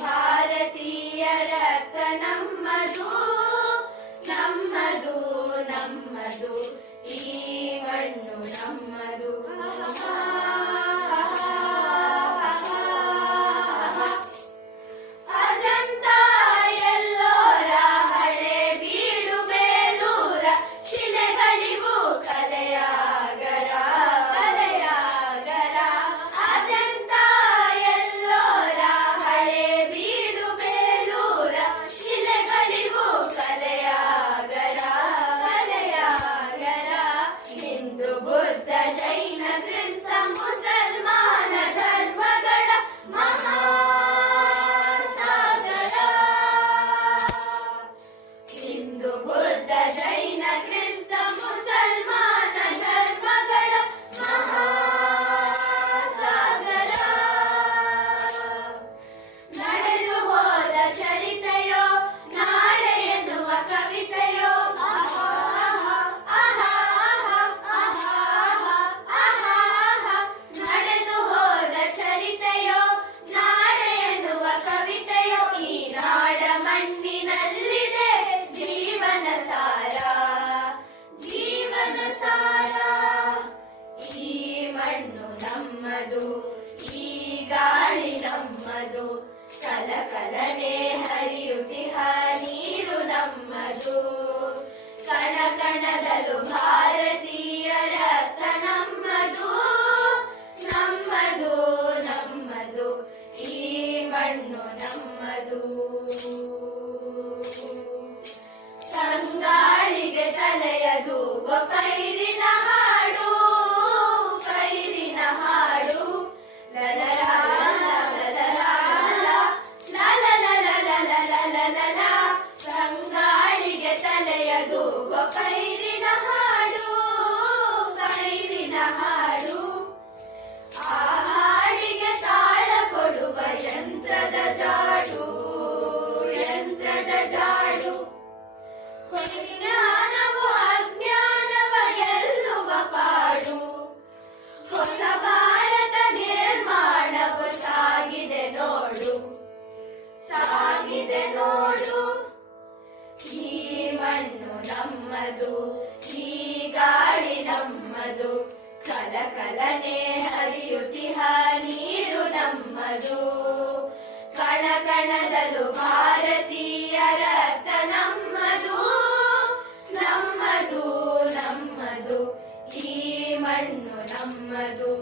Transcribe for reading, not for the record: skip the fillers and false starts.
ಭಾರತೀಯ ರಕ್ತ ನಮ್ಮದು ನಮ್ಮದು ನಮ್ಮದು ಈ ಮಣ್ಣು ನಮ್ಮದು. ಅಜಂತ ಎಲ್ಲೋರ ಹಳೆ ಬೀಡು ಬೇಲೂರ ಶಿಲೆಗಳಿಗೂ ಕಲೆಯಾಗರ ಕಲೆಯಾಗರ. ಅಜಂತ ಎಲ್ಲೋರ ಹಳೆ ಬೀಡು ಬೇಲೂರ ಶಿಲೆಗಳಿಗೂ ಕಲೆಯಾಗರ ಕಲೆಯಾಗರ. ಹಿಂದೂ ಬುದ್ಧ ಜೈನ ಕ್ರಿಸ್ತ ಮುಸಲ್ಮಾನ ಧರ್ಮಗಳ ಮಹಾಸಾಗರ. ಹಿಂದೂ ಬುದ್ಧ ಜೈನ ಕ್ರಿಸ್ತ ಮುಸಲ್ಮಾನ ಧರ್ಮಗಳ ಮಹಾಸಾಗರ. ನಡೆದು ಹೋದ ಚರಿತೆಯೋ ನಾಡೆ ಎನ್ನುವ ಕವಿತೆಯೋ ನಡೆದು ಹೋದ ಚರಿತೆಯೋ ನಾಡೆ ಎನ್ನುವ ಕವಿತೆಯೋ ಈ ನಾಡ ಮಣ್ಣಿನಲ್ಲಿದೆ ಜೀವನ ಸಾರ ಜೀವನ ಸಾರ. ಈ ಮಣ್ಣು ನಮ್ಮದು ಈ ಗಾಳಿ ನಮ್ಮದು ಕಲಕಲನೆ ಹರಿಯುತ್ತಿಹ ನೀರು ನಮ್ಮದು. ಕಣ ಕಣದಲ್ಲೂ ಭಾರತೀಯ ರಕ್ತ ನಮ್ಮದು ನಮ್ಮದು ನಮ್ಮದು ಈ ಮಣ್ಣು ನಮ್ಮದು. ಸಂಗಾಳಿಗೆ ತಲೆಯದೂಗೋ ಪೈರಿನ ಹಾಡು ಪೈರಿನ ಹಾಡು ಲಲಲಾ ಲಲಲಾ ಲಲಲಲಲಲಲಲಲ. ಸಂಗಾಳಿಗೆ ತಲೆಯದೂಗೋ ಪೈರಿನ ಹಾಡು ಪೈರಿನ ಹಾಡು. ಆ ಹಾಡಿಗೆ ತಾಳ ಕೊಡುವ ಯಂತ್ರದ ಜಾಡು ಯಂತ್ರದ ಜಾಡು. ಜ್ಞಾನವು ಅಜ್ಞಾನವ ಗೆಲ್ಲುವ ಪಾಡು. ಹೊಸ ಭಾರತ ನಿರ್ಮಾಣವು ಸಾಗಿದೆ ನೋಡು ಸಾಗಿದೆ ನೋಡು. ಈ ಮಣ್ಣು ನಮ್ಮದು ಈ ಗಾಳಿ ನಮ್ಮದು ಕಲಕಲನೆ ಹರಿಯುತ್ತಿಹ ನೀರು ನಮ್ಮದು. ಕಣ ಕಣದಲ್ಲೂ ಭಾರತೀಯ ರಕ್ತ ನಮ್ಮದು ನಮ್ಮದು ನಮ್ಮದು ಈ ಮಣ್ಣು ನಮ್ಮದು.